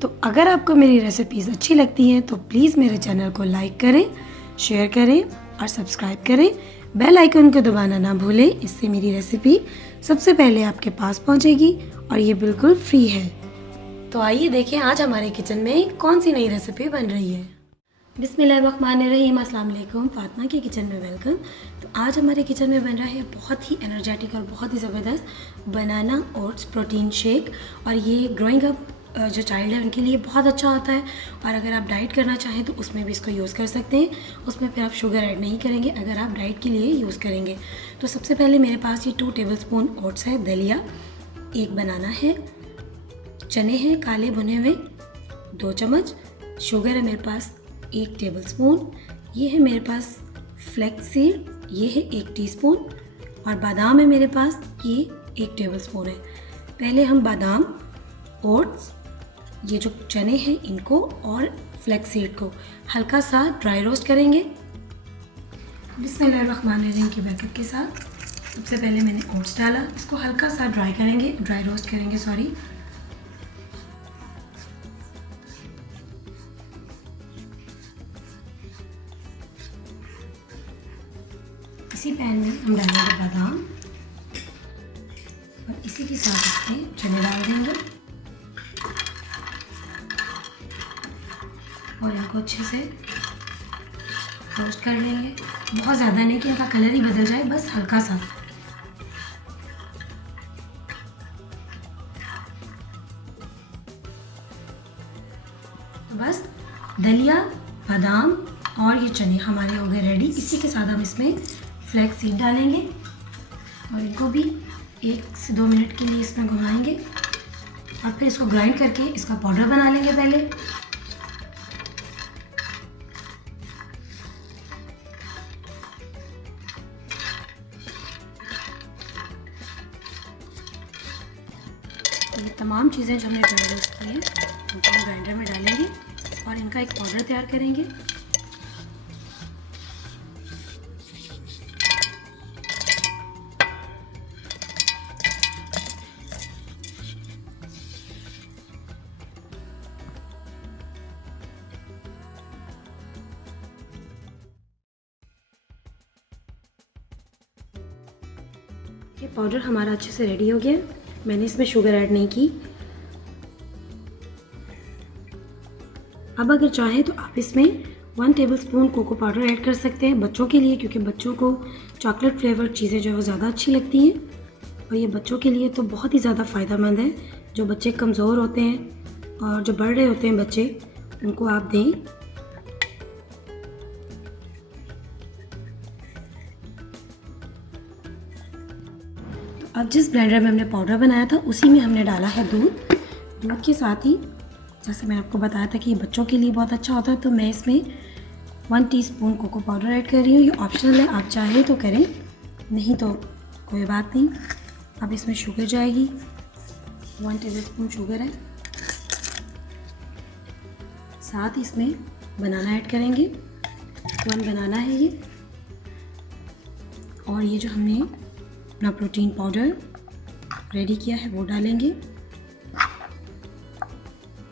तो अगर आपको मेरी रेसिपीज़ अच्छी लगती हैं तो प्लीज़ मेरे चैनल को लाइक करें, शेयर करें और सब्सक्राइब करें। बेल आइकन को दबाना ना भूलें, इससे मेरी रेसिपी सबसे पहले आपके पास पहुंचेगी और ये बिल्कुल फ्री है। तो आइए देखें आज हमारे किचन में कौन सी नई रेसिपी बन रही है। बिस्मिल्लाहिर्रहमानिर्रहीम, अस्सलाम वालेकुम। फातिमा के किचन में वेलकम। तो आज हमारे किचन में बन रहा है बहुत ही एनर्जेटिक और बहुत ही ज़बरदस्त बनाना ओट्स प्रोटीन शेक। और ये ग्रोइंग अप जो चाइल्ड है उनके लिए बहुत अच्छा होता है। और अगर आप डाइट करना चाहें तो उसमें भी इसको यूज़ कर सकते हैं। उसमें फिर आप शुगर ऐड नहीं करेंगे अगर आप डाइट के लिए यूज़ करेंगे। तो सबसे पहले मेरे पास ये 2 टेबलस्पून ओट्स है, दलिया, 1 बनाना है, चने हैं काले भुने हुए 2 चम्मच, शुगर है मेरे पास 1 टेबलस्पून, ये है मेरे पास फ्लैक्स सीड, ये है 1 टीस्पून, और बादाम है मेरे पास, ये 1 टेबलस्पून है। पहले हम बादाम, ओट्स, ये जो चने हैं इनको और फ्लैक्स सीड को हल्का सा ड्राई रोस्ट करेंगे बिस्मिल्लाहिर्रहमानिर्रहीम की बरकत के साथ। सबसे पहले मैंने ओट्स डाला, इसको हल्का सा ड्राई रोस्ट करेंगे सॉरी। इसी पैन में हम डालेंगे बादाम और इसी के साथ इसमें चने डाल देंगे और इनको अच्छे से रोस्ट कर लेंगे। बहुत ज़्यादा नहीं कि इनका कलर ही बदल जाए, बस हल्का सा। बस दलिया, बादाम और ये चने हमारे हो गए रेडी। इसी के साथ हम इसमें फ्लैक्स सीड डालेंगे और इनको भी 1 से 2 मिनट के लिए इसमें घुमाएंगे और फिर इसको ग्राइंड करके इसका पाउडर बना लेंगे पहले। ये तमाम चीज़ें जो हमने ड्राई रोस्ट की हैं उनको हम ग्राइंडर में डालेंगे और इनका एक पाउडर तैयार करेंगे। ये पाउडर हमारा अच्छे से रेडी हो गया। मैंने इसमें शुगर ऐड नहीं की। अब अगर चाहें तो आप इसमें 1 टेबलस्पून कोको पाउडर ऐड कर सकते हैं बच्चों के लिए, क्योंकि बच्चों को चॉकलेट फ्लेवर्ड चीज़ें जो है वो ज़्यादा अच्छी लगती हैं और ये बच्चों के लिए तो बहुत ही ज़्यादा फ़ायदेमंद है। जो बच्चे कमज़ोर होते हैं और जो बढ़ रहे होते हैं बच्चे, उनको आप दें। अब जिस ब्लेंडर में हमने पाउडर बनाया था उसी में हमने डाला है दूध। दूध के साथ ही जैसे मैंने आपको बताया था कि ये बच्चों के लिए बहुत अच्छा होता है, तो मैं इसमें 1 टीस्पून कोको पाउडर ऐड कर रही हूँ। ये ऑप्शनल है, आप चाहें तो करें, नहीं तो कोई बात नहीं। अब इसमें शुगर जाएगी, 1 टेबलस्पून शुगर है। साथ इसमें बनाना ऐड करेंगे, 1 बनाना है ये। और ये जो हमने अपना प्रोटीन पाउडर रेडी किया है वो डालेंगे,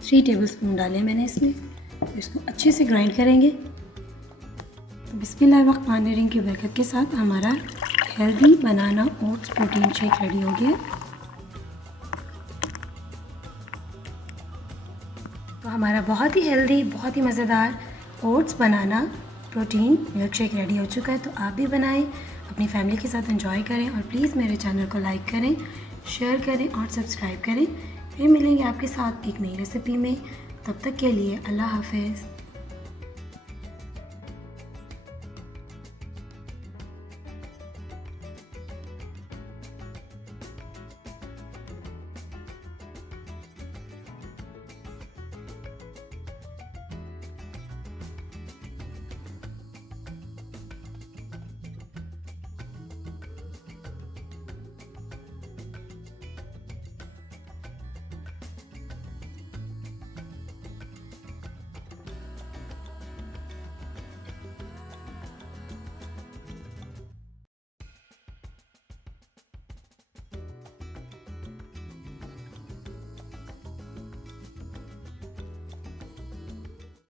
3 टेबलस्पून डाले मैंने इसमें। तो इसको अच्छे से ग्राइंड करेंगे। तो बिस्मिल्लाहिर्रहमानिर्रहीम की बरकत के साथ हमारा हेल्दी बनाना ओट्स प्रोटीन शेक रेडी हो गया। तो हमारा बहुत ही हेल्दी, बहुत ही मज़ेदार ओट्स बनाना प्रोटीन मिल्क शेक रेडी हो चुका है। तो आप भी बनाएं, अपनी फैमिली के साथ एंजॉय करें और प्लीज़ मेरे चैनल को लाइक करें, शेयर करें और सब्सक्राइब करें। फिर मिलेंगे आपके साथ एक नई रेसिपी में। तब तक के लिए अल्लाह हाफ़िज़।